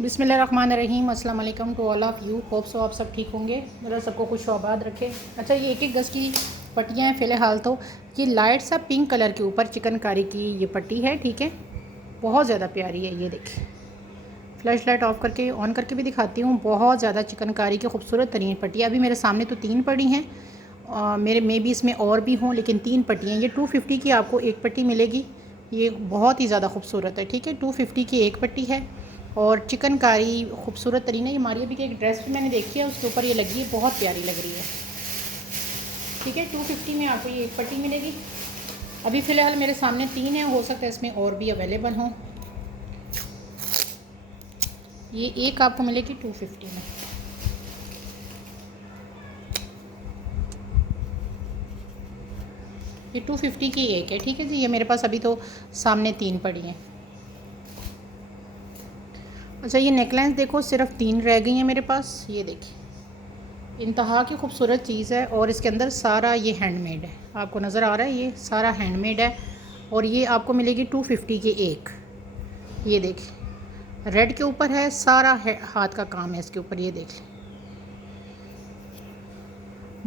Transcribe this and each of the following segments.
बिस्मिल्लाहिर्रहमानिर्रहीम। अस्सलाम वालेकुम to all of you. Hope so आप सब ठीक होंगे, मेरा सबको खुश आबाद रखे। अच्छा, ये एक एक गज़ की पट्टियाँ हैं फ़िलहाल। तो ये लाइट सा पिंक कलर के ऊपर चिकनकारी की ये पट्टी है, ठीक है। बहुत ज़्यादा प्यारी है, ये देखिए। फ्लैश लाइट ऑफ़ करके ऑन करके भी दिखाती हूँ। बहुत ज़्यादा चिकनकारी की खूबसूरत तरीन पट्टियाँ। अभी मेरे सामने तो 3 पड़ी हैं, मेरे में भी इसमें और भी हों, लेकिन 3 पट्टियाँ। ये 250 की आपको एक पट्टी मिलेगी। ये बहुत ही ज़्यादा खूबसूरत है, ठीक है। 250 की एक पट्टी है और चिकनकारी खूबसूरत तरीन है। ये मारिया भी की एक ड्रेस भी मैंने देखी है, उसके ऊपर ये लगी है, बहुत प्यारी लग रही है, ठीक है। 250 में आपको ये एक पट्टी मिलेगी। अभी फ़िलहाल मेरे सामने 3 हैं, हो सकता है इसमें और भी अवेलेबल हों। ये एक आपको मिलेगी 250 में। ये 250 की एक है, ठीक है जी। ये मेरे पास अभी तो सामने 3 पड़ी हैं। अच्छा, ये नेकलाइंस देखो, सिर्फ 3 रह गई हैं मेरे पास। ये देखिए, इंतहा की खूबसूरत चीज़ है और इसके अंदर सारा ये हैंडमेड है। आपको नज़र आ रहा है, ये सारा हैंडमेड है और ये आपको मिलेगी 250 की एक। ये देखिए, रेड के ऊपर है, सारा हाथ का काम है इसके ऊपर। ये देख लें,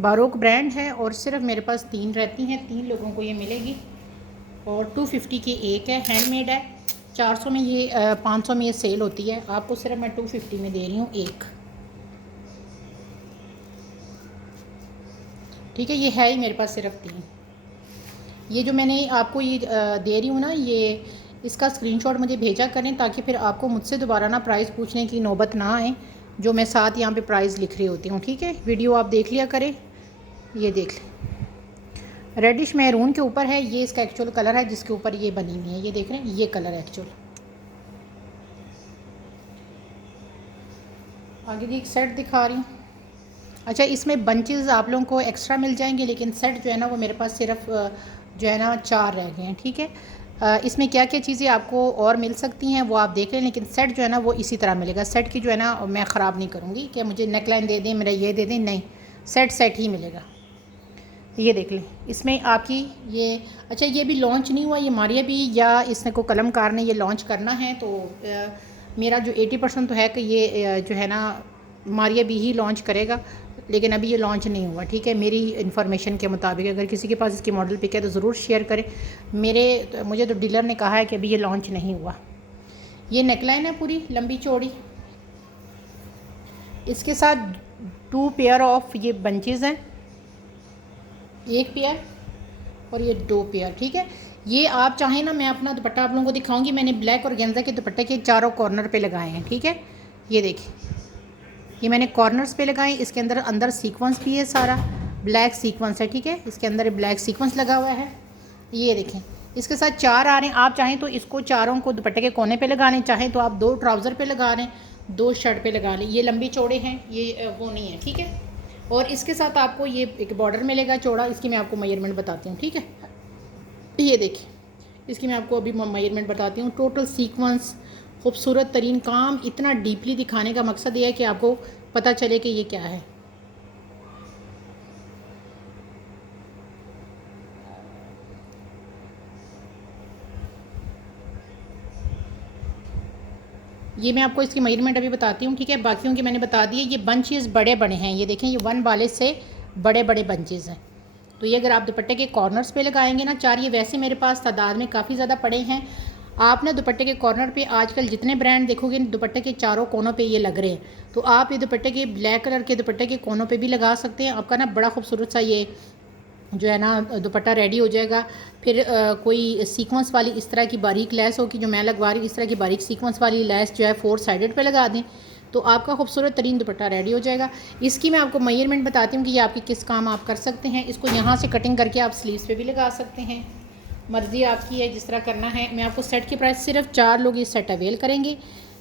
बारोक ब्रांड है और सिर्फ मेरे पास 3 रहती हैं। 3 लोगों को ये मिलेगी और 250 की एक है, हैंडमेड है। 400 में ये 500 में ये सेल होती है। आपको सिर्फ मैं 250 में दे रही हूँ एक, ठीक है। ये है ही मेरे पास सिर्फ 3। ये जो मैंने आपको ये दे रही हूँ ना, ये इसका स्क्रीनशॉट मुझे भेजा करें, ताकि फिर आपको मुझसे दोबारा ना प्राइस पूछने की नौबत ना आए, जो मैं साथ यहाँ पे प्राइस लिख रही होती हूँ, ठीक है। वीडियो आप देख लिया करें। ये देख लें, रेडिश मैरून के ऊपर है, ये इसका एक्चुअल कलर है जिसके ऊपर ये बनी हुई है। ये देख रहे हैं, ये कलर एक्चुअल। आगे जी एक सेट दिखा रही हूँ। अच्छा, इसमें बंचेस आप लोगों को एक्स्ट्रा मिल जाएंगे, लेकिन सेट जो है ना वो मेरे पास सिर्फ जो है ना 4 रह गए हैं, ठीक है। इसमें क्या क्या चीज़ें आपको और मिल सकती हैं वो आप देख लें, लेकिन सेट जो है ना वो इसी तरह मिलेगा। सेट की जो है ना मैं ख़राब नहीं करूँगी कि मुझे नेकलाइन दे दें, मेरा ये दे दें, नहीं, सेट सेट ही मिलेगा। ये देख लें, इसमें आपकी ये, अच्छा ये भी लॉन्च नहीं हुआ, ये मारिया भी या इसने को कलमकार ने ये लॉन्च करना है। तो मेरा जो 80% तो है कि ये जो है ना मारिया भी ही लॉन्च करेगा, लेकिन अभी ये लॉन्च नहीं हुआ, ठीक है। मेरी इन्फॉर्मेशन के मुताबिक अगर किसी के पास इसकी मॉडल पिक है तो ज़रूर शेयर करें। मुझे तो डीलर ने कहा है कि अभी ये लॉन्च नहीं हुआ। ये नेकलाइन है पूरी लंबी चौड़ी, इसके साथ 2 पेयर ऑफ ये बंचेज़ हैं, एक पेयर और ये 2 पेयर, ठीक है। ये आप चाहें ना, मैं अपना दुपट्टा आप लोगों को दिखाऊंगी। मैंने ब्लैक और गेंजा के दुपट्टे के चारों कॉर्नर पे लगाए हैं, ठीक है। ये देखिए, ये मैंने कॉर्नर्स पे लगाए। इसके अंदर अंदर सीक्वेंस भी है, सारा ब्लैक सीक्वेंस है, ठीक है। इसके अंदर ब्लैक सीक्वेंस लगा हुआ है। ये देखें, इसके साथ 4 आ रहे हैं। आप चाहें तो इसको चारों को दुपट्टे के कोने पे लगा लें, चाहें तो आप 2 ट्राउज़र पे लगा लें, 2 शर्ट पे लगा लें। ये लंबी चौड़े हैं, ये वो नहीं है, ठीक है। और इसके साथ आपको ये एक बॉर्डर मिलेगा चौड़ा, इसकी मैं आपको मेजरमेंट बताती हूँ, ठीक है। ये देखिए, इसकी मैं आपको अभी मेजरमेंट बताती हूँ। टोटल सीक्वेंस, खूबसूरत तरीन काम, इतना डीपली दिखाने का मकसद ये है कि आपको पता चले कि ये क्या है। ये मैं आपको इसकी मेजरमेंट अभी बताती हूँ, ठीक है। बाकियों की मैंने बता दी है। ये बंचेस बड़े बड़े हैं, ये देखें, ये 1 वाले से बड़े बड़े बंचेस हैं। तो ये अगर आप दुपट्टे के कॉर्नर्स पे लगाएंगे ना 4, ये वैसे मेरे पास तादाद में काफ़ी ज़्यादा पड़े हैं। आप ना दुपट्टे के कॉर्नर पे आजकल जितने ब्रांड देखोगे, दुपट्टे के चारों कोनों पे ये लग रहे हैं। तो आप ये दुपट्टे के ब्लैक कलर के दुपट्टे के कोनों पे भी लगा सकते हैं। आपका ना बड़ा खूबसूरत सा ये जो है ना दुपट्टा रेडी हो जाएगा। फिर कोई सीक्वेंस वाली इस तरह की बारीक लेस होगी जो मैं लगवा रही हूँ, इस तरह की बारीक सीक्वेंस वाली लेस जो है 4 साइडेड पे लगा दें, तो आपका खूबसूरत तरीन दुपट्टा रेडी हो जाएगा। इसकी मैं आपको मेजरमेंट बताती हूँ कि ये आपकी किस काम आप कर सकते हैं। इसको यहाँ से कटिंग करके आप स्लीव्स पे भी लगा सकते हैं, मर्ज़ी आपकी है जिस तरह करना है। मैं आपको सेट की प्राइस, सिर्फ 4 लोग ये सेट अवेल करेंगे।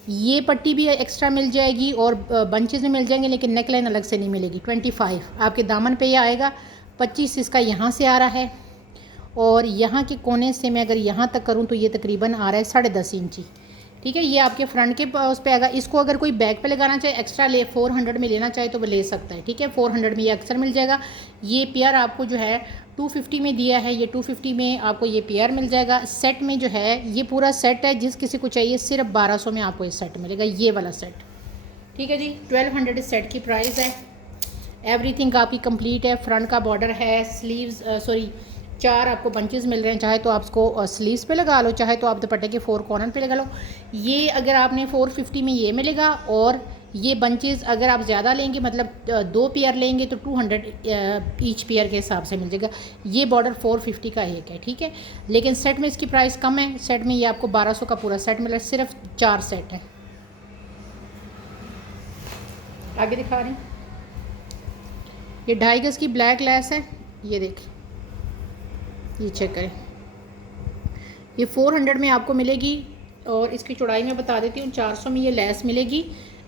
ये पट्टी भी एक्स्ट्रा मिल जाएगी और बंचेज में मिल जाएंगे, लेकिन नेक लाइन अलग से नहीं मिलेगी। 25 आपके दामन पे ये आएगा, 25 इसका यहाँ से आ रहा है और यहाँ के कोने से मैं अगर यहाँ तक करूँ तो ये तकरीबन आ रहा है 10.5 इंची, ठीक है। ये आपके फ्रंट के उस पर आएगा। इसको अगर कोई बैक पे लगाना चाहे एक्स्ट्रा 400 में लेना चाहे तो वो ले सकता है, ठीक है। 400 में ये अक्सर मिल जाएगा। ये पेयर आपको जो है 250 में दिया है, ये 250 में आपको ये पेयर मिल जाएगा। सेट में जो है ये पूरा सेट है, जिस किसी को चाहिए सिर्फ 1200 में आपको ये सेट मिलेगा, ये वाला सेट, ठीक है जी। 1200 इस सेट की प्राइस है। एवरीथिंग आपकी कंप्लीट है। फ्रंट का बॉर्डर है, स्लीव्स सॉरी 4 आपको बंचेस मिल रहे हैं। चाहे तो आप इसको स्लीव्स पे लगा लो, चाहे तो आप दुपट्टे के 4 कॉर्नर पे लगा लो। ये अगर आपने 450 में ये मिलेगा, और ये बंचेस अगर आप ज़्यादा लेंगे मतलब 2 पेयर लेंगे तो 200 ईच पेयर के हिसाब से मिल जाएगा। ये बॉर्डर 450 का एक है, ठीक है। लेकिन सेट में इसकी प्राइस कम है। सेट में ये आपको 1200 का पूरा सेट मिल रहा है, सिर्फ 4 सेट है। आगे दिखा रही हूँ। ये 2.5 गज की ब्लैक लेस है, ये देखिए, ये चेक करें। ये 400 में आपको मिलेगी, और इसकी चौड़ाई मैं बता देती हूँ। 400 में ये लेस मिलेगी।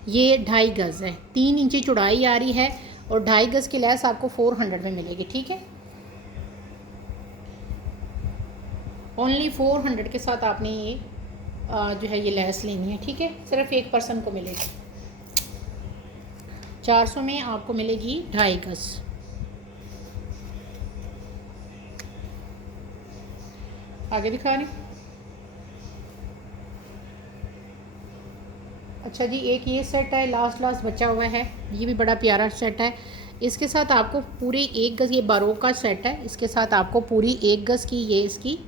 ये 2.5 गज़ है, 3 इंची चौड़ाई आ रही है, और 2.5 गज़ की लेस आपको 400 में मिलेगी, ठीक है। ओनली 400 के साथ आपने ये जो है ये लेस लेनी है, ठीक है। सिर्फ एक पर्सन को मिलेगी। 400 में आपको मिलेगी 2.5 गज़। आगे दिखा रहे। अच्छा जी, एक ये सेट है, लास्ट बचा हुआ है। ये भी बड़ा प्यारा सेट है। इसके साथ आपको पूरी 1 गज़, ये बारोक का सेट है, इसके साथ आपको पूरी 1 गज़ की ये इसकी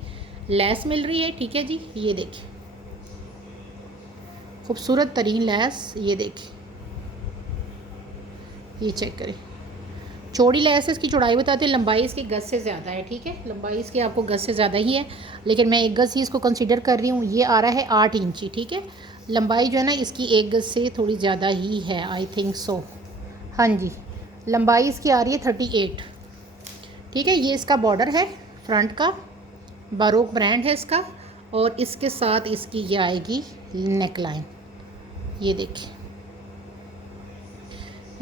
लेस मिल रही है, ठीक है जी। ये देखिए, खूबसूरत तरीन लेस, ये देखिए, ये चेक करें। चौड़ी लेस है, इसकी चौड़ाई बताते हैं। लंबाई इसकी गज से ज़्यादा है, ठीक है। लंबाई इसकी आपको गज से ज़्यादा ही है, लेकिन मैं 1 गज़ ही इसको कंसीडर कर रही हूँ। ये आ रहा है 8 इंची, ठीक है। लंबाई जो है ना इसकी 1 गज़ से थोड़ी ज़्यादा ही है, आई थिंक सो। हाँ जी, लंबाई इसकी आ रही है 38, ठीक है। ये इसका बॉर्डर है फ्रंट का, बारोक ब्रांड है इसका, और इसके साथ इसकी ये आएगी नेक लाइन, ये देखिए,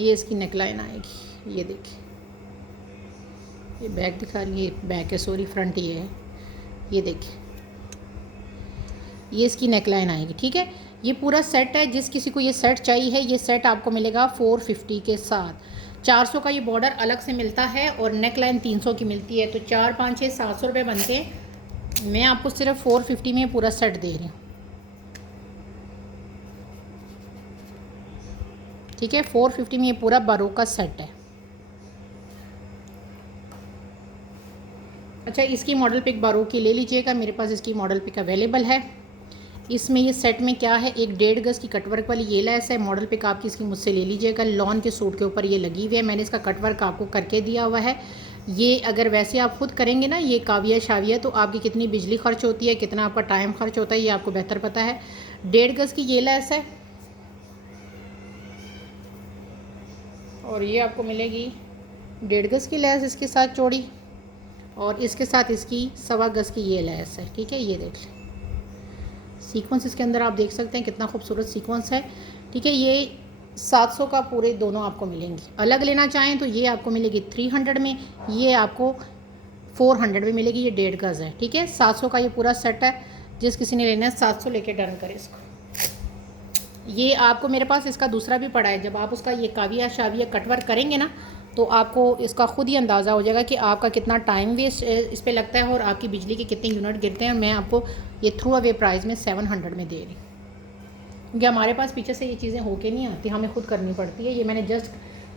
ये इसकी नेक लाइन आएगी, ये देखिए। ये बैक दिखा रही है, बैक है सॉरी, फ्रंट ये है, ये देखिए, ये इसकी नेक लाइन आएगी, ठीक है। ये पूरा सेट है। जिस किसी को ये सेट चाहिए है, ये सेट आपको मिलेगा 450 के साथ। 400 का ये बॉर्डर अलग से मिलता है, और नेक लाइन 300 की मिलती है, तो 4, 5, 6, 700 रुपये बनते हैं। मैं आपको सिर्फ 450 में पूरा सेट दे रही हूँ, ठीक है। 450 में ये पूरा बारोक का सेट है। अच्छा, इसकी मॉडल पिक बारोक की ले लीजिएगा, मेरे पास इसकी मॉडल पिक अवेलेबल है। इसमें ये सेट में क्या है, एक 1.5 गज़ की कटवर्क वाली ये लेस है। मॉडल पिक आपकी इसकी मुझसे ले लीजिएगा। लॉन के सूट के ऊपर ये लगी हुई है, मैंने इसका कटवर्क आपको करके दिया हुआ है। ये अगर वैसे आप खुद करेंगे ना, ये काविया शाविया, तो आपकी कितनी बिजली खर्च होती है, कितना आपका टाइम खर्च होता है, ये आपको बेहतर पता है। 1.5 गज़ की ये लेस है, और ये आपको मिलेगी 1.5 गज़ की लेस इसके साथ चौड़ी, और इसके साथ इसकी 1.25 गज़ की ये लेस है, ठीक है। ये देख लें, सीक्वेंस इसके अंदर आप देख सकते हैं कितना खूबसूरत सीक्वेंस है, ठीक है। ये 700 का पूरे दोनों आपको मिलेंगी। अलग लेना चाहें तो ये आपको मिलेगी 300 में, ये आपको 400 में मिलेगी। ये 1.5 गज़ है, ठीक है। 700 का ये पूरा सेट है। जिस किसी ने लेना है 700 लेके डन करें इसको। ये आपको मेरे पास इसका दूसरा भी पड़ा है। जब आप उसका ये काविया शाविया कटवर्क करेंगे ना, तो आपको इसका ख़ुद ही अंदाज़ा हो जाएगा कि आपका कितना टाइम वेस्ट इस पर लगता है, और आपकी बिजली के कितने यूनिट गिरते हैं। मैं आपको ये थ्रू अवे प्राइस में 700 में दे रही हूँ, क्योंकि हमारे पास पीछे से ये चीज़ें होके नहीं आती, हमें खुद करनी पड़ती है। ये मैंने जस्ट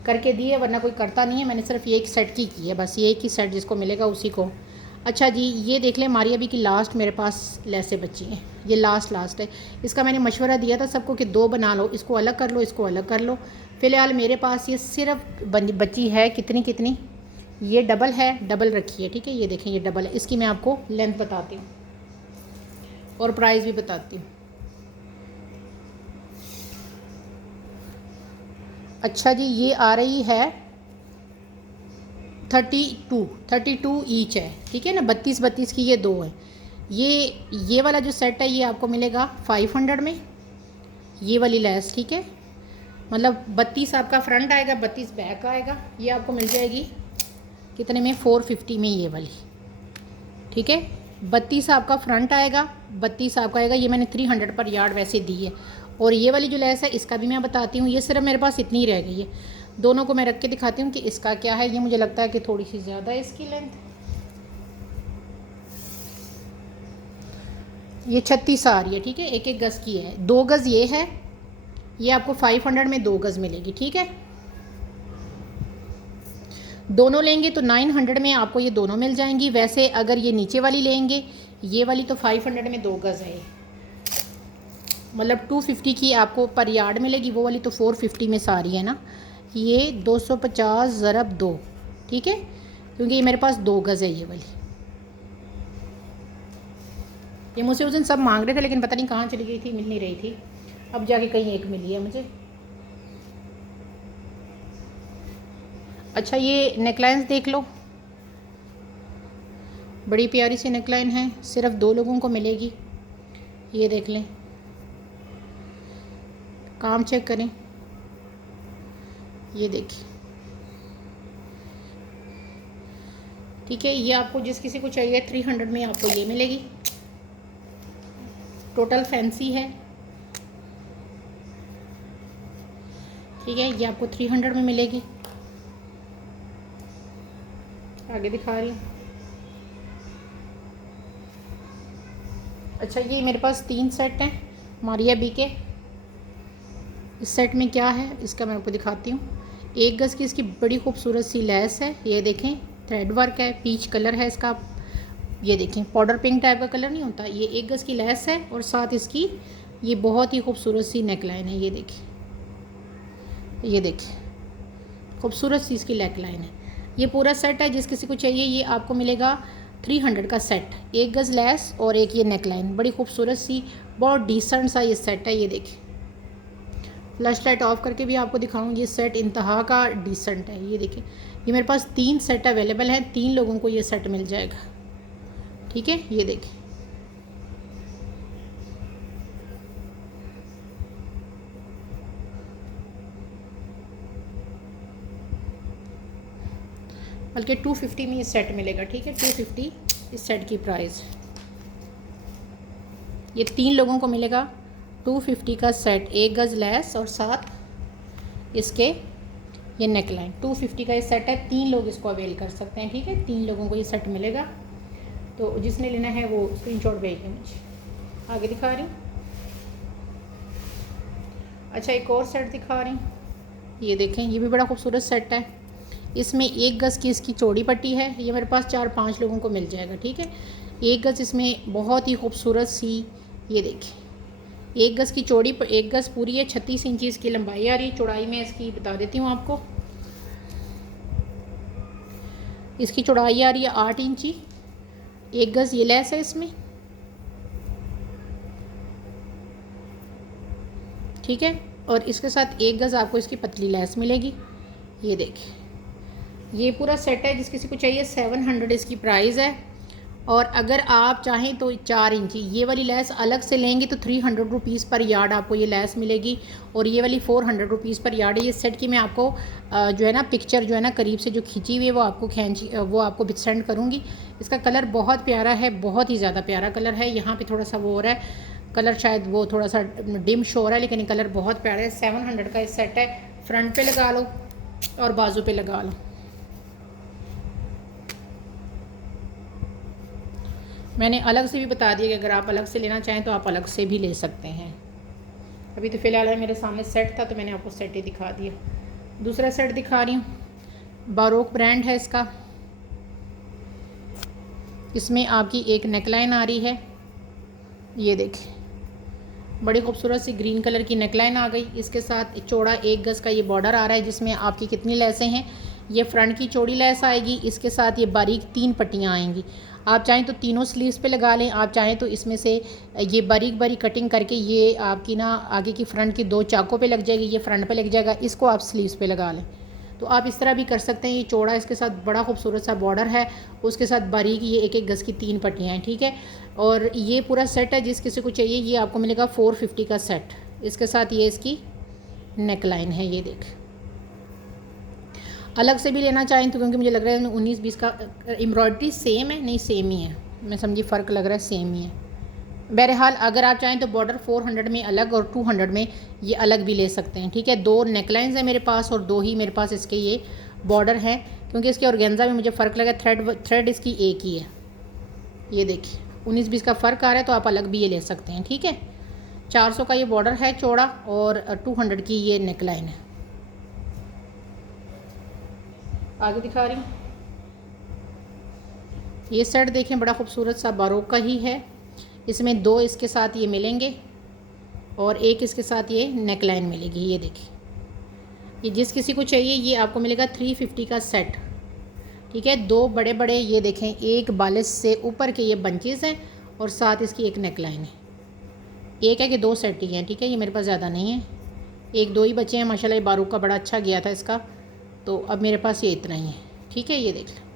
करके दी है, वरना कोई करता नहीं है। मैंने सिर्फ ये एक सेट की है, बस ये एक ही सेट जिसको मिलेगा उसी को। अच्छा जी, ये देख लें, हमारी अभी की लास्ट मेरे पास लेसें बची हैं। ये लास्ट है। इसका मैंने मशवरा दिया था सबको कि 2 बना लो, इसको अलग कर लो, इसको अलग कर लो। फ़िलहाल मेरे पास ये सिर्फ बची है कितनी, ये डबल है, डबल रखी है, ठीक है। ये देखें, ये डबल है। इसकी मैं आपको लेंथ बताती हूँ और प्राइस भी बताती हूँ। अच्छा जी, ये आ रही है 32 ईच है, ठीक है ना। 32 की ये 2 है। ये वाला जो सेट है ये आपको मिलेगा 500 में, ये वाली लेस, ठीक है। मतलब 32 आपका फ्रंट आएगा, 32 बैक आएगा। ये आपको मिल जाएगी कितने में, 450 में ये वाली, ठीक है। 32 आपका फ्रंट आएगा, 32 आपका आएगा। ये मैंने 300 पर यार्ड वैसे दी है। और ये वाली जो लेस है इसका भी मैं बताती हूँ, ये सिर्फ मेरे पास इतनी ही रह गई है। दोनों को मैं रख के दिखाती हूँ कि इसका क्या है। ये मुझे लगता है कि थोड़ी सी ज़्यादा है इसकी लेंथ, ये 36 आ रही है, ठीक है। एक एक गज़ की है, 2 गज़ ये है, ये आपको 500 में 2 गज़ मिलेगी, ठीक है। दोनों लेंगे तो 900 में आपको ये दोनों मिल जाएंगी। वैसे अगर ये नीचे वाली लेंगे, ये वाली, तो 500 में 2 गज़ है, मतलब 250 की आपको पर यार्ड मिलेगी। वो वाली तो 450 में सारी है ना। ये 250 ज़रब 2, ठीक है, क्योंकि ये मेरे पास 2 गज़ है ये वाली। ये मुझसे उस दिन सब मांग रहे थे, लेकिन पता नहीं कहाँ चली गई थी, मिल नहीं रही थी। अब जाके कहीं एक मिली है मुझे। अच्छा, ये नेकलाइंस देख लो, बड़ी प्यारी सी नेकलाइन है, सिर्फ 2 लोगों को मिलेगी। ये देख लें, काम चेक करें, ये देखिए, ठीक है। ये आपको जिस किसी को चाहिए 300 में आपको ये मिलेगी। टोटल फैंसी है, ठीक है। ये आपको 300 में मिलेगी। आगे दिखा रही हूँ। अच्छा, ये मेरे पास 3 सेट हैं मारिया बी के। इस सेट में क्या है इसका मैं आपको दिखाती हूँ। 1 गज़ की इसकी बड़ी खूबसूरत सी लेस है, ये देखें, थ्रेड वर्क है, पीच कलर है इसका। ये देखें, पाउडर पिंक टाइप का कलर नहीं होता। ये 1 गज़ की लेस है और साथ इसकी ये बहुत ही खूबसूरत सी नेकलाइन है। ये देखिए, ये देखिए, खूबसूरत सी इसकी नेकलाइन है। ये पूरा सेट है, जिस किसी को चाहिए ये आपको मिलेगा 300 का सेट। 1 गज़ लेस और एक ये नेकलाइन, बड़ी खूबसूरत सी, बहुत डिसेंट सा ये सेट है। ये देखिए, फ्लैश लाइट ऑफ करके भी आपको दिखाऊँ, ये सेट इंतहा का डिसेंट है। ये देखिए, ये मेरे पास 3 सेट अवेलेबल हैं, 3 लोगों को ये सेट मिल जाएगा, ठीक है। ये देखिए, बल्कि 250 में ये सेट मिलेगा, ठीक है। 250 इस सेट की प्राइस। ये 3 लोगों को मिलेगा 250 का सेट, 1 गज़ लेस और साथ इसके ये नेकलाइन। 250 का ये सेट है, 3 लोग इसको अवेल कर सकते हैं, ठीक है। 3 लोगों को ये सेट मिलेगा, तो जिसने लेना है वो स्क्रीनशॉट भेज दें मुझे। आगे दिखा रही हूँ। अच्छा, एक और सेट दिखा रही हूँ, ये देखें, ये भी बड़ा खूबसूरत सेट है। इसमें 1 गज़ की इसकी चौड़ी पट्टी है। ये मेरे पास 4-5 लोगों को मिल जाएगा, ठीक है। 1 गज़ इसमें बहुत ही खूबसूरत सी, ये देखिए, 1 गज़ की चौड़ी, 1 गज़ पूरी है, 36 इंची इसकी लंबाई आ रही है। चौड़ाई में इसकी बता देती हूँ आपको, इसकी चौड़ाई आ रही है 8 इंची। 1 गज़ ये लेस है इसमें, ठीक है। और इसके साथ 1 गज़ आपको इसकी पतली लेस मिलेगी। ये देखिए, ये पूरा सेट है, जिस किसी को चाहिए 700 इसकी प्राइस है। और अगर आप चाहें तो 4 इंची ये वाली लेस अलग से लेंगे तो 300 रुपीज़ पर यार्ड आपको ये लेस मिलेगी। और ये वाली 400 रुपीज़ पर यार्ड है। ये सेट की मैं आपको जो है ना पिक्चर जो है ना करीब से जो खींची हुई है वो आपको सेंड करूँगी। इसका कलर बहुत प्यारा है, बहुत ही ज़्यादा प्यारा कलर है। यहाँ पे थोड़ा सा वो हो रहा है कलर, शायद वो थोड़ा सा डिम शो हो रहा है, लेकिन ये कलर बहुत प्यारा है। 700 का ये सेट है। फ्रंट पे लगा लो और बाजू पे लगा लो। मैंने अलग से भी बता दिया कि अगर आप अलग से लेना चाहें तो आप अलग से भी ले सकते हैं। अभी तो फ़िलहाल है मेरे सामने सेट था तो मैंने आपको सेट ही दिखा दिया। दूसरा सेट दिखा रही हूँ, बारोक ब्रांड है इसका। इसमें आपकी एक नेकलाइन आ रही है, ये देखिए, बड़ी खूबसूरत सी ग्रीन कलर की नेकलाइन आ गई। इसके साथ चौड़ा 1 गज़ का ये बॉर्डर आ रहा है, जिसमें आपकी कितनी लेसें हैं, ये फ्रंट की चौड़ी लेस आएगी। इसके साथ ये बारीक 3 पट्टियाँ आएंगी। आप चाहें तो तीनों स्लीव्स पे लगा लें, आप चाहें तो इसमें से ये बारीक बारीक कटिंग करके ये आपकी ना आगे की फ्रंट की 2 चाकों पे लग जाएगी, ये फ्रंट पे लग जाएगा, इसको आप स्लीव्स पे लगा लें। तो आप इस तरह भी कर सकते हैं। ये चौड़ा, इसके साथ बड़ा खूबसूरत सा बॉर्डर है, उसके साथ बारीक ये 1-1 गज़ की 3 पट्टियाँ हैं, ठीक है। और ये पूरा सेट है, जिस किसी को चाहिए ये आपको मिलेगा 450 का सेट। इसके साथ ये इसकी नेकलाइन है, ये देख। अलग से भी लेना चाहें तो, क्योंकि मुझे लग रहा है 19-20 का एम्ब्रॉयडरी सेम है, नहीं सेम ही है, मैं समझी फ़र्क लग रहा है सेम ही है। बहरहाल अगर आप चाहें तो बॉर्डर 400 में अलग और 200 में ये अलग भी ले सकते हैं, ठीक है। 2 नेकलाइंस हैं मेरे पास और 2 ही मेरे पास इसके ये बॉर्डर हैं, क्योंकि इसके ऑर्गेन्जा में मुझे फ़र्क लगा। थ्रेड इसकी एक ही है, ये देखिए 19-20 का फ़र्क आ रहा है, तो आप अलग भी ये ले सकते हैं, ठीक है। 400 का ये बॉर्डर है चौड़ा और 200 की ये नेकलाइन है। आगे दिखा रही हूँ, ये सेट देखें बड़ा खूबसूरत सा बारोक का ही है। इसमें 2 इसके साथ ये मिलेंगे और एक इसके साथ ये नेकलाइन मिलेगी। ये देखिए, ये जिस किसी को चाहिए ये आपको मिलेगा 350 का सेट, ठीक है। 2 बड़े बड़े ये देखें, एक बालिश से ऊपर के ये बंचेस हैं और साथ इसकी एक नेकलाइन है। एक है कि 2 सेट ही हैं, ठीक है। ये मेरे पास ज़्यादा नहीं है, 1-2 ही बचे हैं। माशाल्लाह ये बारूक का बड़ा अच्छा गया था इसका, तो अब मेरे पास ये इतना ही है, ठीक है। ये देख लें,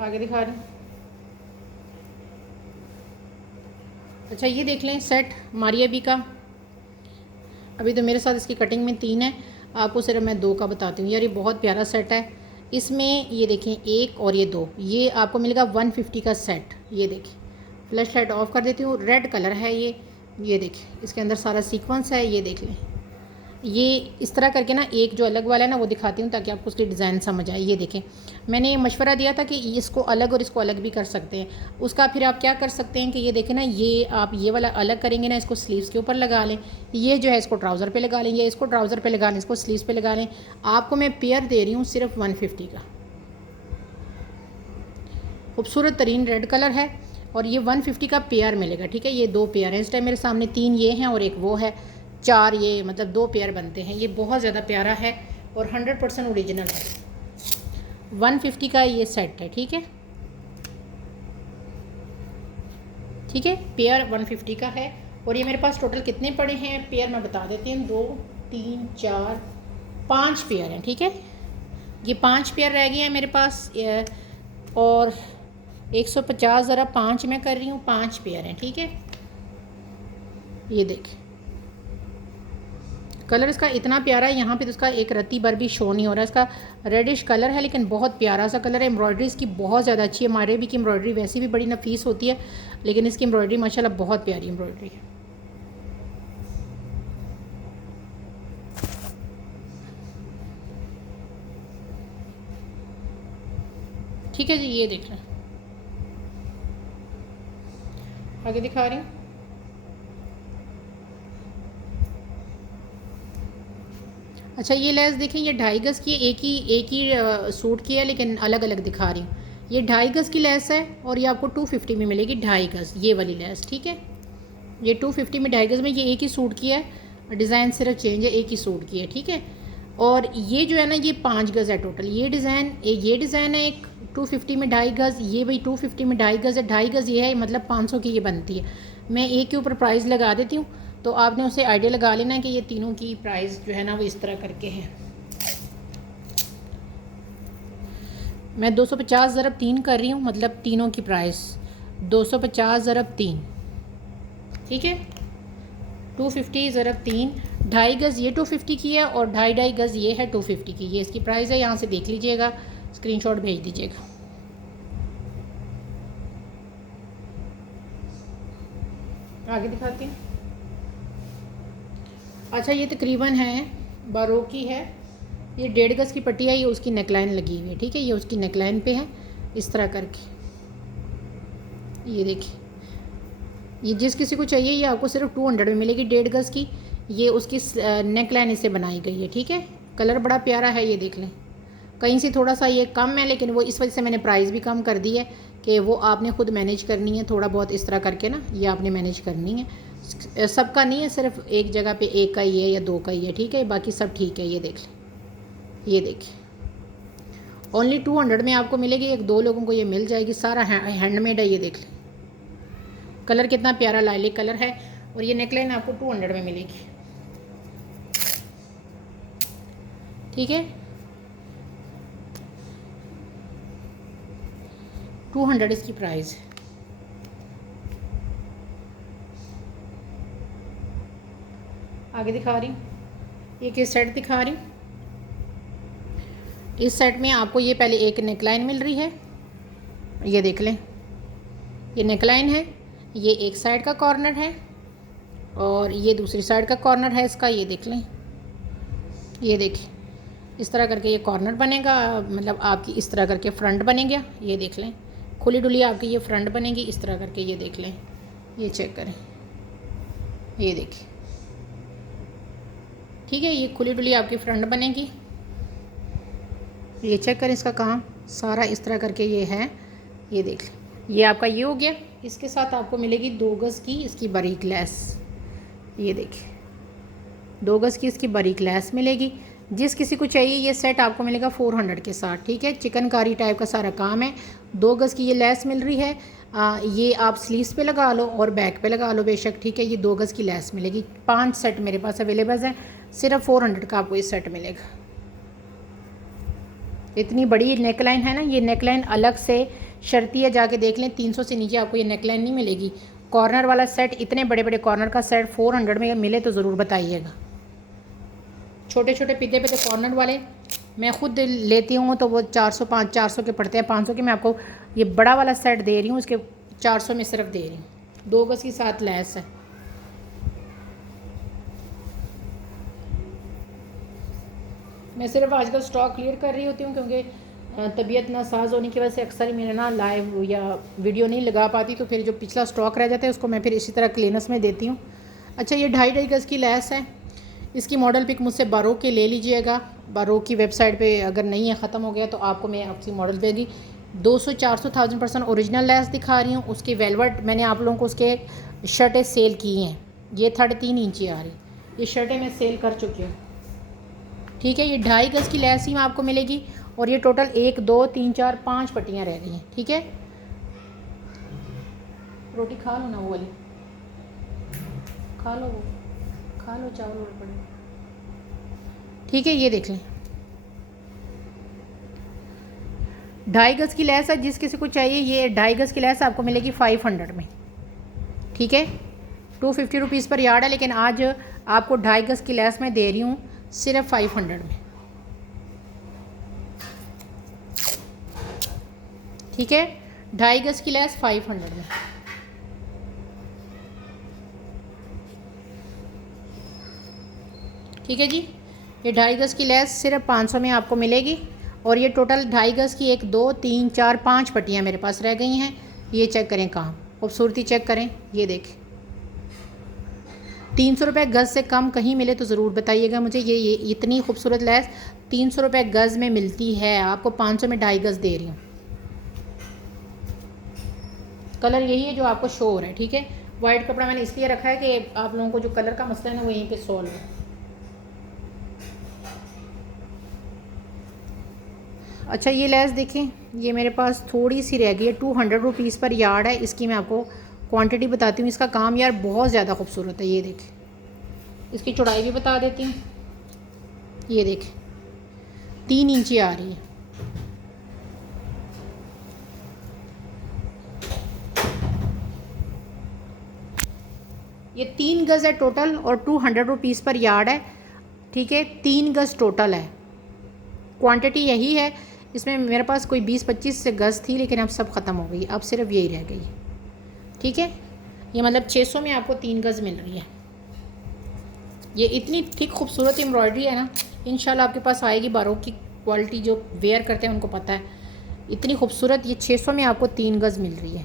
आगे दिखा रही हूँ। अच्छा ये देख लें सेट मारिया बी का। अभी तो मेरे साथ इसकी कटिंग में 3 है, आपको सिर्फ मैं 2 का बताती हूँ। यार ये बहुत प्यारा सेट है। इसमें ये देखें 1 और ये 2, ये आपको मिलेगा 150 का सेट। ये देखिए, फ्लैश लाइट ऑफ कर देती हूँ, रेड कलर है ये देखिए, इसके अंदर सारा सीक्वेंस है। ये देख लें, ये इस तरह करके ना एक जो अलग वाला है ना वो दिखाती हूँ ताकि आपको उसकी डिज़ाइन समझ आए। ये देखें, मैंने ये मशवरा दिया था कि इसको अलग और इसको अलग भी कर सकते हैं। उसका फिर आप क्या कर सकते हैं कि ये देखें ना, ये आप ये वाला अलग करेंगे ना, इसको स्लीव्स के ऊपर लगा लें। ये जो है इसको ट्राउज़र पे लगा लें, ये इसको ट्राउज़र पे लगा लें, इसको स्लीव्स पे लगा लें। आपको मैं पेयर दे रही हूँ सिर्फ 150 का। खूबसूरत तरीन रेड कलर है और ये 150 का पेयर मिलेगा, ठीक है। ये 2 पेयर हैं इस टाइम मेरे सामने, 3 ये हैं और एक वो है, 4 ये, मतलब 2 पेयर बनते हैं। ये बहुत ज़्यादा प्यारा है और 100% ओरिजिनल है। 150 का ये सेट है, ठीक है, ठीक है। पेयर 150 का है और ये मेरे पास टोटल कितने पड़े हैं पेयर मैं बता देती हूँ। 2 3 4 5 पेयर हैं, ठीक है। ये 5 पेयर रह गए हैं मेरे पास और 150 ज़रा 5 मैं कर रही हूँ, 5 पेयर हैं, ठीक है। ये देखिए कलर इसका इतना प्यारा है, यहाँ पे तो इसका एक रत्ती भर भी शो नहीं हो रहा है। इसका रेडिश कलर है लेकिन बहुत प्यारा सा कलर है। एम्ब्रॉयडरी इसकी बहुत ज़्यादा अच्छी है। मारे भी की एम्ब्रॉयडरी वैसे भी बड़ी नफीस होती है, लेकिन इसकी एम्ब्रॉयडरी माशाल्लाह बहुत प्यारी एम्ब्रॉयडरी है। ठीक है जी, ये देख लें, आगे दिखा रही हूँ। अच्छा ये लेस देखें, ये 2.5 गज़ की एक ही सूट की है लेकिन अलग अलग दिखा रही हूँ। ये 2.5 गज़ की लेस है और ये आपको 250 में मिलेगी, 2.5 गज़ ये वाली लेस, ठीक है। ये 250 में 2.5 गज़ में, ये एक ही सूट की है, डिज़ाइन सिर्फ चेंज है, एक ही सूट की है, ठीक है। और ये जो है ना ये 5 गज़ है टोटल। ये डिज़ाइन है एक 250 में 2.5 गज़, ये भाई 250 में 2.5 गज़ है, 2.5 गज़ ये है, मतलब 500 की ये बनती है। मैं एक के ऊपर प्राइस लगा देती हूँ तो आपने उसे आइडिया लगा लेना है कि ये तीनों की प्राइस जो है ना वो इस तरह करके है। मैं 250 ज़रब 3 कर रही हूँ, मतलब तीनों की प्राइस 250 ज़रब 3, ठीक है। 250 ज़रब 3, 2.5 गज़ ये 250 की है और 2.5 गज़ ये है 250 की। ये इसकी प्राइस है, यहाँ से देख लीजिएगा, स्क्रीनशॉट भेज दीजिएगा। आगे दिखाती हूँ। अच्छा ये तकरीबन है बारोकी है, ये 1.5 गज़ की पट्टी है, ये उसकी नेकलाइन लगी हुई है, ठीक है। ये उसकी नेकलाइन पे है इस तरह करके। ये देखिए, ये जिस किसी को चाहिए ये आपको सिर्फ 200 में मिलेगी, 1.5 गज़ की। ये उसकी नेकलाइन इससे बनाई गई है, ठीक है। कलर बड़ा प्यारा है, ये देख लें। कहीं से थोड़ा सा ये कम है लेकिन वो इस वजह से मैंने प्राइस भी कम कर दी है कि वो आपने ख़ुद मैनेज करनी है, थोड़ा बहुत इस तरह करके ना ये आपने मैनेज करनी है। सबका नहीं है, सिर्फ एक जगह पे एक का ही है या 2 का ही है, ठीक है। बाकी सब ठीक है। ये देख लें, ये देखिए, ओनली 200 में आपको मिलेगी। 1-2 लोगों को ये मिल जाएगी, सारा हैंडमेड है। ये देख लें, कलर कितना प्यारा लाइलिक कलर है और ये नेकलाइन आपको 200 में मिलेगी, ठीक है। 200 इसकी प्राइस है। आगे दिखा रही हूँ, एक ये सेट दिखा रही हूँ। इस सेट में आपको ये पहले एक नेकलाइन मिल रही है, ये देख लें, ये नेकलाइन है, ये एक साइड का कॉर्नर है और ये दूसरी साइड का कॉर्नर है इसका, ये देख लें, ये देखिए इस तरह करके ये कॉर्नर बनेगा, मतलब आपकी इस तरह करके फ्रंट बनेगा, ये देख लें, खुली डुली आपकी ये फ्रंट बनेगी इस तरह करके, ये देख लें, ये चेक करें, ये देखिए, ठीक है, ये खुली डुली आपकी फ्रंट बनेगी, ये चेक करें इसका काम सारा इस तरह करके ये है, ये देख लें, ये आपका ये हो गया। इसके साथ आपको मिलेगी 2 गज़ की इसकी बारीक लेस, ये देखिए 2 गज़ की इसकी बारीक लेस मिलेगी। जिस किसी को चाहिए ये सेट आपको मिलेगा 400 के साथ, ठीक है, चिकनकारी टाइप का सारा काम है। 2 गज़ की ये लेस मिल रही है, ये आप स्लीव्स पे लगा लो और बैक पे लगा लो बेशक, ठीक है, ये 2 गज़ की लेस मिलेगी। 5 सेट मेरे पास अवेलेबल हैं, सिर्फ 400 का आपको ये सेट मिलेगा। इतनी बड़ी नेकलाइन है ना, ये नेकलाइन अलग से शर्ती है, जाके देख लें, 300 से नीचे आपको ये नेकलाइन नहीं मिलेगी। कॉर्नर वाला सेट, इतने बड़े बड़े कॉर्नर का सेट 400 में मिले तो ज़रूर बताइएगा। छोटे छोटे पीते पीते कॉर्नर वाले मैं ख़ुद लेती हूँ तो वो 400 के पड़ते हैं, 500 के मैं आपको ये बड़ा वाला सेट दे रही हूँ, उसके 400 में सिर्फ दे रही हूँ। 2 गज़ के साथ लैस है। मैं सिर्फ आजकल स्टॉक क्लियर कर रही होती हूँ क्योंकि तबीयत नासाज होने की वजह से अक्सर ही मेरे ना लाइव या वीडियो नहीं लगा पाती, तो फिर जो पिछला स्टॉक रह जाता है उसको मैं फिर इसी तरह क्लीनर्स में देती हूँ। अच्छा, ये 2.5 गज़ की लैस है, इसकी मॉडल पिक मुझसे बारोक के ले लीजिएगा। बारोक की वेबसाइट पे अगर नहीं है, ख़त्म हो गया, तो आपको मैं आपकी मॉडल भेजी 200-400,000% ओरिजिनल लैस दिखा रही हूँ। उसकी वेलवेट मैंने आप लोगों को उसके शर्टें सेल की हैं, ये 3.5 इंची आ रही, ये शर्टें मैं सेल कर चुकी हूँ, ठीक है। ये 2.5 गज़ की लैस ही में आपको मिलेगी और ये टोटल 1 2 3 4 5 पट्टियाँ रह गई हैं, ठीक है। रोटी खा लो ना, वो वाली खा लो, वो खा लो, चावल और पड़े, ठीक है। ये देख लें 2.5 गज़ की लैस है, जिस किसी को चाहिए ये 2.5 गज़ की लैस आपको मिलेगी 500 में, ठीक है। 250 रुपीज़ पर यार्ड है, लेकिन आज आपको 2.5 गज़ की लैस मैं दे रही हूँ सिर्फ 500 में, ठीक है। 2.5 गज़ की लैस 500 में, ठीक है जी। ये 2.5 गज़ की लैस सिर्फ 500 में आपको मिलेगी और ये टोटल 2.5 गज़ की 1 2 3 4 5 पट्टियाँ मेरे पास रह गई हैं। ये चेक करें, काम खूबसूरती चेक करें, ये देखें। 300 रुपये गज़ से कम कहीं मिले तो ज़रूर बताइएगा मुझे। ये इतनी खूबसूरत लैस 300 रुपये गज़ में मिलती है, आपको 500 में 2.5 गज़ दे रही हूँ। कलर यही है जो आपको शो हो रहा है, ठीक है। वाइट कपड़ा मैंने इसलिए रखा है कि आप लोगों को जो कलर का मसला है ना वो यहीं पे सॉल्व है। अच्छा, ये लेस देखें, ये मेरे पास थोड़ी सी रह गई है, 200 रुपीज़ पर यार्ड है। इसकी मैं आपको क्वांटिटी बताती हूँ। इसका काम यार बहुत ज़्यादा खूबसूरत है, ये देखें। इसकी चौड़ाई भी बता देती हूँ, ये देखें 3 इंची आ रही है। ये 3 गज़ है टोटल और 200 रुपीज़ पर यार्ड है, ठीक है। 3 गज़ टोटल है, क्वांटिटी यही है। इसमें मेरे पास कोई 20-25 से गज़ थी, लेकिन अब सब ख़त्म हो गई, अब सिर्फ यही रह गई, ठीक है। ये मतलब 600 में आपको 3 गज़ मिल रही है। ये इतनी ठीक खूबसूरत एम्ब्रॉयडरी है ना, इंशाल्लाह आपके पास आएगी। बारोक की क्वालिटी जो वेयर करते हैं उनको पता है, इतनी खूबसूरत। ये 600 में आपको 3 गज़ मिल रही है,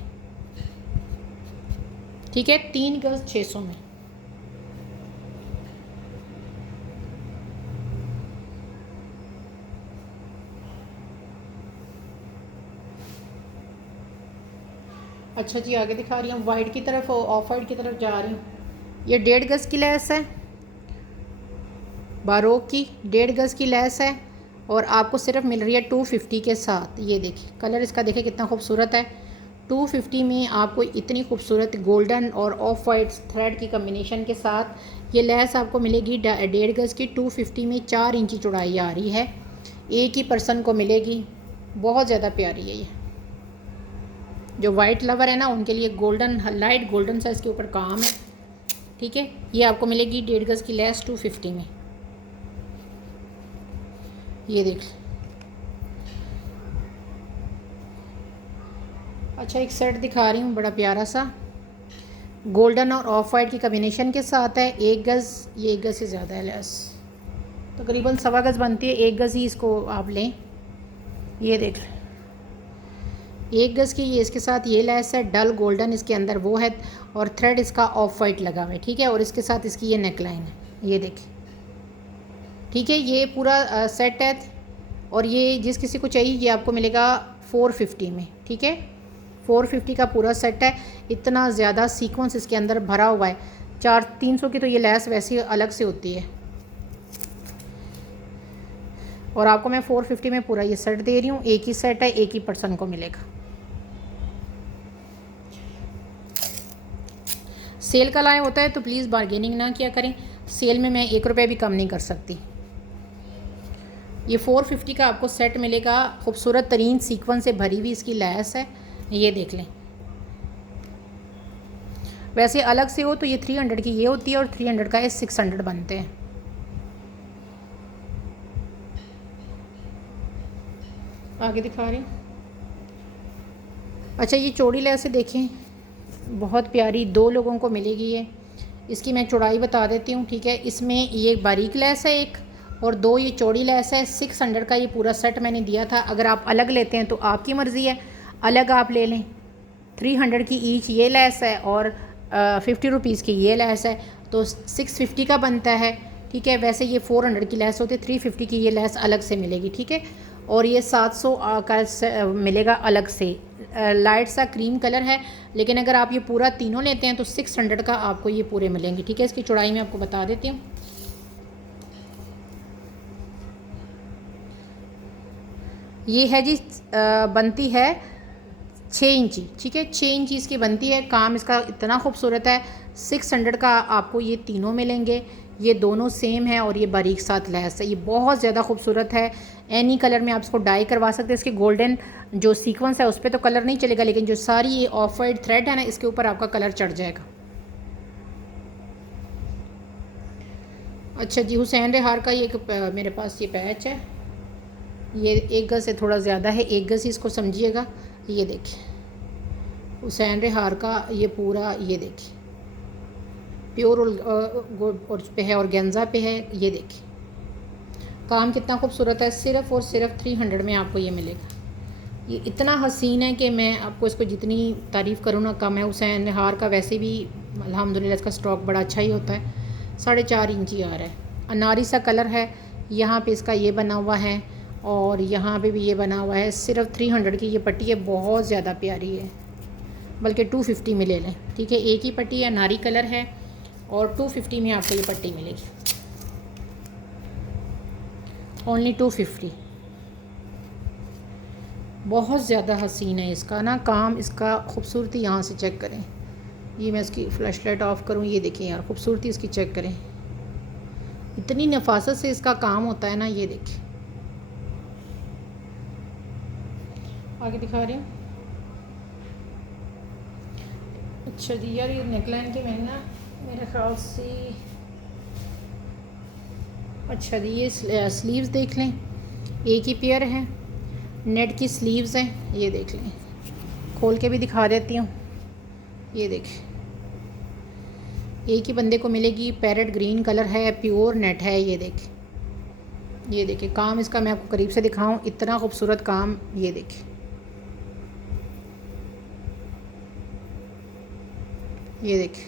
ठीक है। 3 गज़ 600 में। अच्छा जी, आगे दिखा रही हूँ, वाइट की तरफ, ऑफ वाइट की तरफ जा रही हूँ। ये 1.5 गज़ की लेस है, बारोक की 1.5 गज़ की लेस है और आपको सिर्फ मिल रही है 250 के साथ। ये देखिए कलर इसका, देखिए कितना खूबसूरत है। 250 में आपको इतनी खूबसूरत गोल्डन और ऑफ वाइट थ्रेड की कम्बिनेशन के साथ ये लेस आपको मिलेगी 1.5 गज़ की। 250 में 4 इंची चौड़ाई आ रही है, एक ही पर्सन को मिलेगी। बहुत ज़्यादा प्यारी है ये। जो वाइट लवर है ना उनके लिए गोल्डन, लाइट गोल्डन सा इसके ऊपर काम है, ठीक है। ये आपको मिलेगी 1.5 गज़ की लेस 250 में, ये देख। अच्छा, एक सेट दिखा रही हूँ बड़ा प्यारा सा, गोल्डन और ऑफ वाइट की कम्बिनेशन के साथ है। 1 गज़, ये 1 गज़ से ज़्यादा है लेस, तकरीबन 1.25 गज़ बनती है, 1 गज़ ही इसको आप लें। ये देख लें, 1 गज़ की ये इसके साथ ये लेस है, डल गोल्डन इसके अंदर वो है, और थ्रेड इसका ऑफ वाइट लगा हुआ है, ठीक है। और इसके साथ इसकी ये नेक लाइन है, ये देखिए, ठीक है। ये पूरा सेट है, और ये जिस किसी को चाहिए ये आपको मिलेगा 450 में, ठीक है। 450 का पूरा सेट है। इतना ज़्यादा सीक्वेंस इसके अंदर भरा हुआ है। 300 की तो ये लेस वैसे अलग से होती है, और आपको मैं 450 में पूरा ये सेट दे रही हूँ। एक ही सेट है, एक ही पर्सन को मिलेगा। सेल का लाए होता है तो प्लीज़ बार्गेनिंग ना किया करें, सेल में मैं 1 रुपये भी कम नहीं कर सकती। ये 450 का आपको सेट मिलेगा, खूबसूरत तरीन सीक्वेंस से भरी हुई इसकी लैस है, ये देख लें। वैसे अलग से हो तो ये 300 की ये होती है, और 300 का ये 600 बनते हैं। आगे दिखा रही हूँ। अच्छा, ये चौड़ी लैस से देखें, बहुत प्यारी, 2 लोगों को मिलेगी ये। इसकी मैं चौड़ाई बता देती हूँ, ठीक है। इसमें ये बारीक लैस है एक, और 2 ये चौड़ी लैस है। 600 का ये पूरा सेट मैंने दिया था। अगर आप अलग लेते हैं तो आपकी मर्ज़ी है, अलग आप ले लें। 300 की ईच ये लैस है, और 50 रुपीज़ की ये लैस है, तो 650 का बनता है, ठीक है। वैसे ये 400 की लैस होती है, 350 की ये लैस अलग से मिलेगी, ठीक है। और ये 700 का मिलेगा अलग से। लाइट सा क्रीम कलर है, लेकिन अगर आप ये पूरा तीनों लेते हैं तो 600 का आपको ये पूरे मिलेंगे, ठीक है। इसकी चौड़ाई मैं आपको बता देती हूँ। ये है जी, बनती है 6 इंची, ठीक है। 6 इंची इसकी बनती है। काम इसका इतना खूबसूरत है। 600 का आपको ये तीनों मिलेंगे। ये दोनों सेम है, और ये बारीक साथ लैस है। ये बहुत ज़्यादा खूबसूरत है। एनी कलर में आप इसको डाई करवा सकते हैं। इसके गोल्डन जो सीक्वेंस है उस पर तो कलर नहीं चलेगा, लेकिन जो सारी ये ऑफ वाइट थ्रेड है ना, इसके ऊपर आपका कलर चढ़ जाएगा। अच्छा जी, हुसैन रेहार का ये मेरे पास ये पैच है। ये 1 गज़ से थोड़ा ज़्यादा है, 1 गज़ ही इसको समझिएगा। ये देखिए, हुसैन रेहार का ये पूरा, ये देखिए, प्योर और पे है, और गेंजा पे है। ये देखिए, काम कितना खूबसूरत है। सिर्फ़ और सिर्फ 300 में आपको ये मिलेगा। ये इतना हसीन है कि मैं आपको इसको जितनी तारीफ़ करूँ ना कम है। हुसैन रेहार का वैसे भी अल्हम्दुलिल्लाह इसका स्टॉक बड़ा अच्छा ही होता है। 4.5 इंची आ रहा है, अनारी सा कलर है। यहाँ पे इसका ये बना हुआ है, और यहाँ पे भी ये बना हुआ है। सिर्फ 300 की ये पट्टी है, बहुत ज़्यादा प्यारी है। बल्कि 250 में ले लें, ठीक है। एक ही पट्टी है, नारी कलर है, और 250 में आपको ये पट्टी मिलेगी, ओनली 250। बहुत ज़्यादा हसीन है इसका ना काम, इसका खूबसूरती यहाँ से चेक करें। ये मैं इसकी फ्लैश लाइट ऑफ करूँ, ये देखें यार, खूबसूरती इसकी चेक करें। इतनी नफासत से इसका काम होता है ना, ये देखें। आगे दिखा रही हूँ। अच्छा जी यार, ये नेकलाइन की मैंने ना मेरे ख्याल से, अच्छा जी ये स्लीव्स देख लें, एक ही पेयर है। नेट की स्लीव्स हैं, ये देख लें, खोल के भी दिखा देती हूँ। ये देखें, एक ही बंदे को मिलेगी। पैरेट ग्रीन कलर है, प्योर नेट है। ये देखें, ये देखें, काम इसका मैं आपको करीब से दिखाऊं, इतना खूबसूरत काम। ये देखें, ये देखें,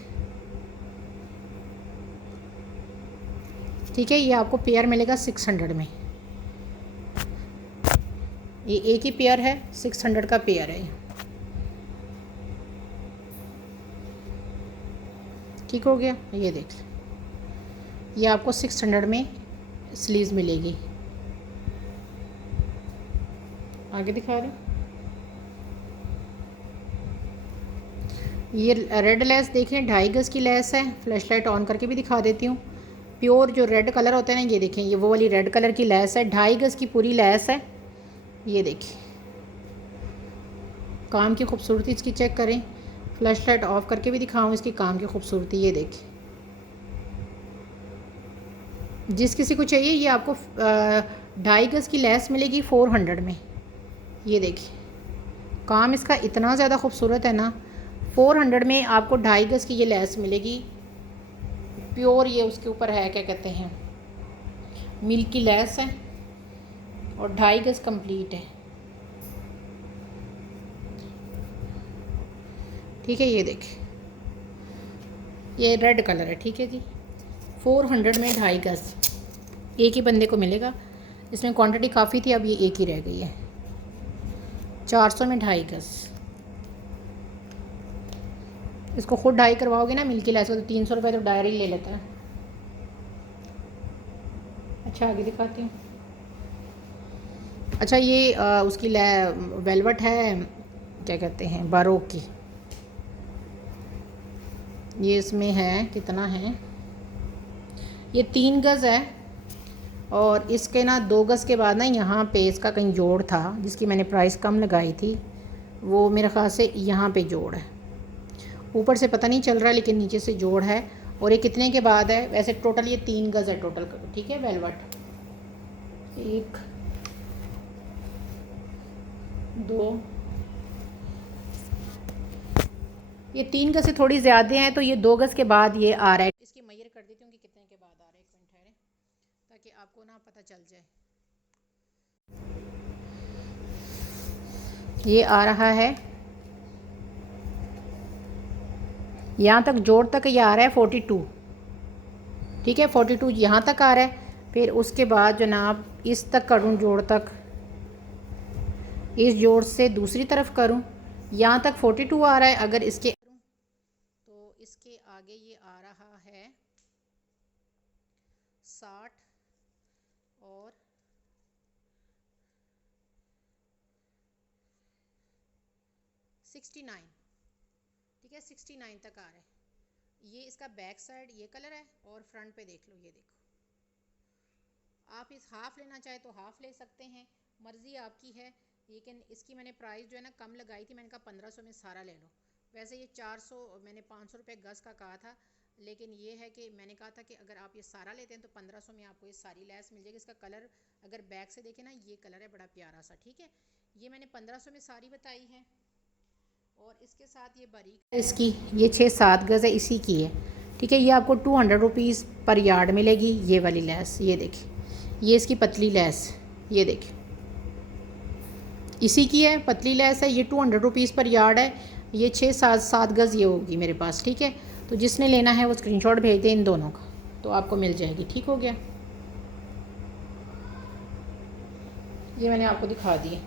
ठीक है। ये आपको पेयर मिलेगा 600 में। ये एक ही पेयर है, 600 का पेयर है, ठीक हो गया। ये देख, ये आपको 600 में स्लीव्स मिलेगी। आगे दिखा रही हूँ। ये रेड लेस देखें, 2.5 गज़ की लेस है। फ्लैश लाइट ऑन करके भी दिखा देती हूँ। प्योर जो रेड कलर होता है ना, ये देखें, ये वो वाली रेड कलर की लेस है। 2.5 गज़ की पूरी लेस है। ये देखिए, काम की खूबसूरती इसकी चेक करें। फ्लैश लाइट ऑफ करके भी दिखाऊँ इसकी काम की खूबसूरती। ये देखिए, जिस किसी को चाहिए ये आपको 2.5 गज़ की लेस मिलेगी 400 में। ये देखिए, काम इसका इतना ज़्यादा खूबसूरत है ना। 400 में आपको 2.5 गज़ की ये लेस मिलेगी प्योर। ये उसके ऊपर है क्या कहते हैं, मिल्की लेस है और 2.5 गज़ कंप्लीट है। ठीक है, ये देखिए ये रेड कलर है। ठीक है जी, 400 में 2.5 गज़ एक ही बंदे को मिलेगा। इसमें क्वांटिटी काफ़ी थी, अब ये एक ही रह गई है। 400 में 2.5 गज़। इसको खुद डाई करवाओगे ना मिल्की लेस को तो 300 रुपये तो डायरी ले लेता है। अच्छा आगे दिखाती हूँ। अच्छा ये उसकी वेलवेट है, क्या कहते हैं, बारोक की। ये इसमें है, कितना है, ये 3 गज़ है और इसके ना 2 गज़ के बाद ना यहाँ पे इसका कहीं जोड़ था जिसकी मैंने प्राइस कम लगाई थी, वो मेरे ख़्याल से यहाँ पे जोड़ है। ऊपर से पता नहीं चल रहा लेकिन नीचे से जोड़ है। और ये कितने के बाद है, वैसे टोटल ये 3 गज़ है टोटल। ठीक है, वेलवेट 1 2, ये 3 गज़ से थोड़ी ज़्यादा हैं तो ये 2 गज़ के बाद ये आ रहा है। इसकी मेजर कर देती हूँ कि कितने के बाद आ रहा है। 1 मिनट ठहरे ताकि आपको ना पता चल जाए। ये आ रहा है, यहाँ तक जोड़ तक ये आ रहा है 42। ठीक है, 42 यहाँ तक आ रहा है। फिर उसके बाद जनाब इस तक करूँ जोड़ तक, इस जोड़ से दूसरी तरफ करूँ, यहाँ तक 42 आ रहा है। अगर इसके तो इसके आगे ये आ रहा है 60 और 69। ठीक है, 69 तक आ रहा है। ये इसका बैक साइड ये कलर है और फ्रंट पे देख लो, ये देखो। आप इस हाफ़ लेना चाहे तो हाफ़ ले सकते हैं, मर्ज़ी आपकी है। लेकिन इसकी मैंने प्राइस जो है ना कम लगाई थी, मैंने कहा 1500 में सारा ले लो। वैसे ये 400, मैंने 500 रुपये गज़ का कहा था, लेकिन ये है कि मैंने कहा था कि अगर आप ये सारा लेते हैं तो 1500 में आपको ये सारी लेस मिल जाएगी। इसका कलर अगर बैक से देखें ना, ये कलर है बड़ा प्यारा सा। ठीक है, ये मैंने 1500 में सारी बताई है। और इसके साथ ये बारीक इसकी ये 6-7 गज़ है, इसी की है। ठीक है, ये आपको 200 रुपीज़ पर यार्ड मिलेगी ये वाली लेस। ये देखिए, ये इसकी पतली लेस, ये देखिए इसी की है, पतली लेस है। ये 200 रुपीज़ पर यार्ड है। ये 6-7 गज़ ये होगी मेरे पास। ठीक है, तो जिसने लेना है वो स्क्रीनशॉट भेज दें इन दोनों का, तो आपको मिल जाएगी। ठीक हो गया, ये मैंने आपको दिखा दिए।